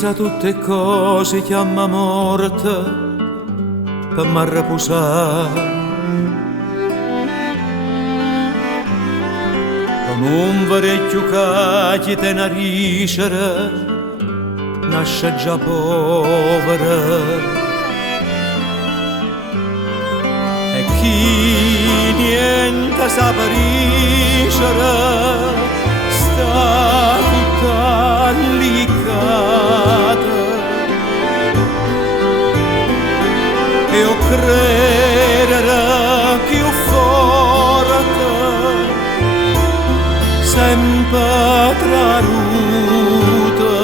sa tutte cose chiama morte per m'arrapusare. Con un vecchio che te nariscere nasce già povera. E chi niente sa pariscere sta tutta liccata. E io credere più forte sempre traruta.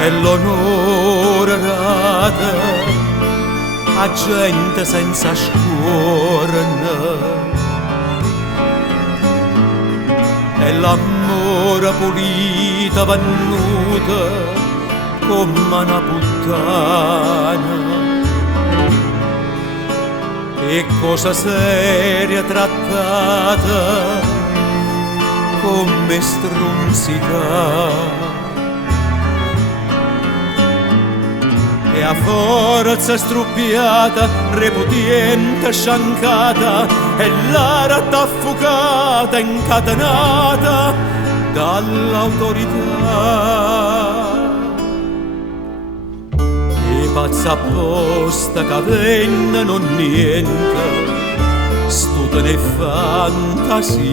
E l'onore rata a gente senza scuorna. E l'amore pulita vannuta come una puttana. E cosa seria trattata come strunzità. E a forza struppiata, reputiente sciancata, e l'arte affugata, incatenata dall'autorità. E pazza apposta che venne non niente, stutene fantasia.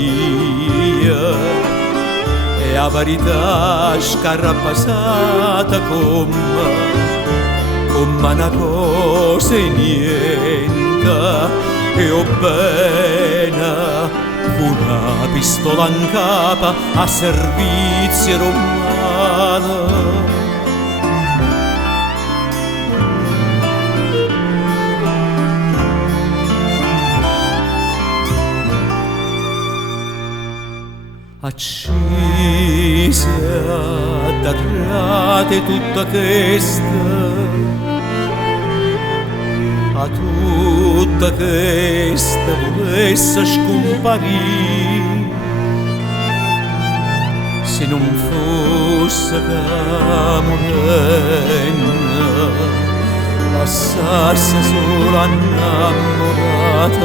E a verità scarrappasata come una cosa e niente. E ho bene una pistola in capa a servizio romano. Accise da trate tutta questa, a tutta questa volesse scomparire, se non fosse che morena passasse sola innamorata.